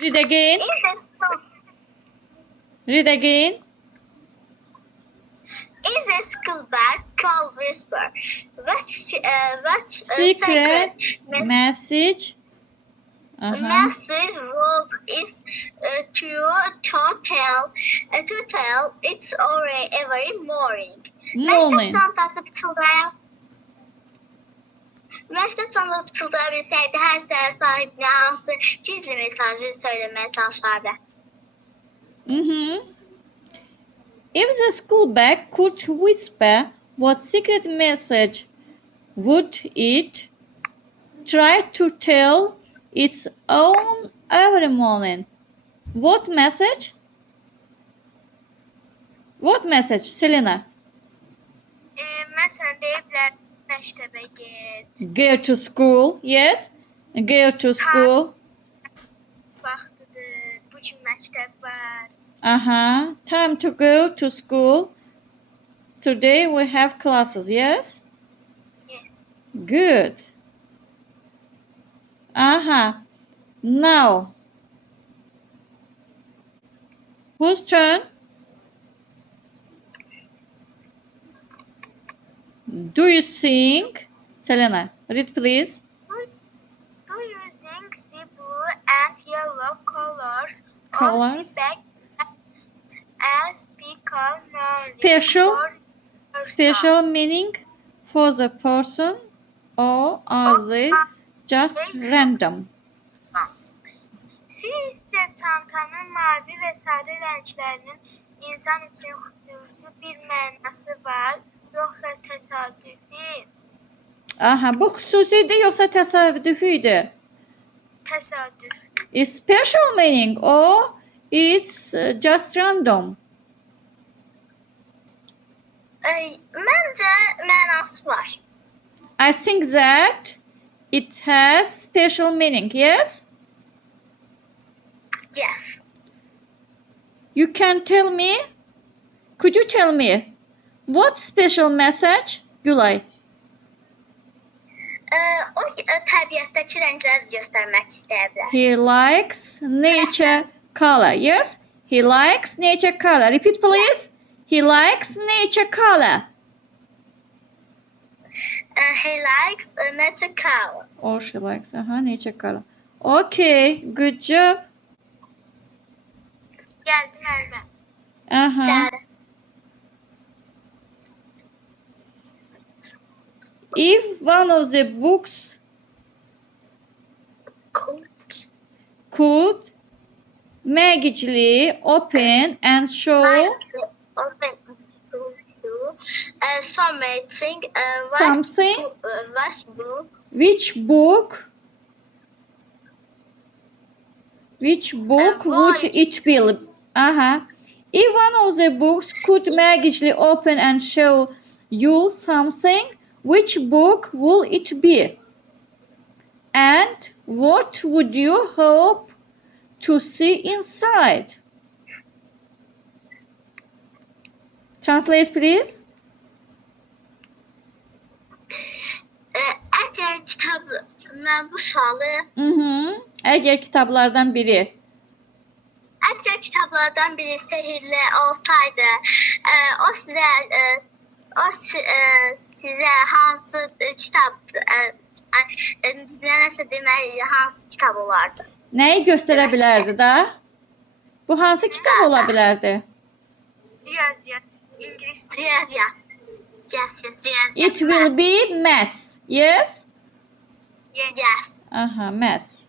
Read again. Is the school Read again. is a school bag called Whisper? What Secret message message. Uh-huh. message wrote is to tell its story every morning. Morning. Məktəb çantası pıçıldaya bilsəydi, hər səhər sahibinə hansı gizli mesajı söyləməyə çalışardı? If the school bag could whisper, what secret message would it try to tell its own every morning? What message? What message, Selena? Məsələn, deyiblər məktəbə get. Go to school. Yes. Go to school. Vaxtıdır, bu gün məktəb var. Time to go to school. Today we have classes. Yes. Yes. Good. Now, whose turn? Do you sing? Selena, read please. Do you think the blue and yellow colors Colors. of the bag as Special meaning for the person, or are they just random? Sizcə çantanın mavi və sarı rənglərinin insan üçün xüsusi bir mənası var, yoxsa təsadüfi? Bu xüsusi idi yoxsa təsadüfi idi? Təsadüf. It's special meaning or it's just random? Məncə mənası var. I think that it has special meaning. Yes? Yes. You can tell me? Could you tell me what special message, Gülay? O təbiətdəki rəngləri göstərmək istəyə bilər. He likes nature color. Yes? He likes nature color. Repeat please. He likes nature color. He likes nature color. Or she likes nature color. Okay, good job. Gəldi müəllimə. If one of the books could magically open and show something. Which book would it be? If one of the books could magically open and show you something, which book will it be? And what would you hope to see inside? Translate please. Əgər kitab, mən bu sualı Əgər kitablardan biri. Əgər kitablardan biri sehirli olsaydı, o sizə hansı kitab, nəsə demək, hansı kitab olardı? Nəyi göstərə bilərdi da? Bu hansı kitab ola bilərdi? Riyaziyyat, İngilis. Riyaziyyat. Yes, riyaziyyat. It will be math. Yes? Yes. Math.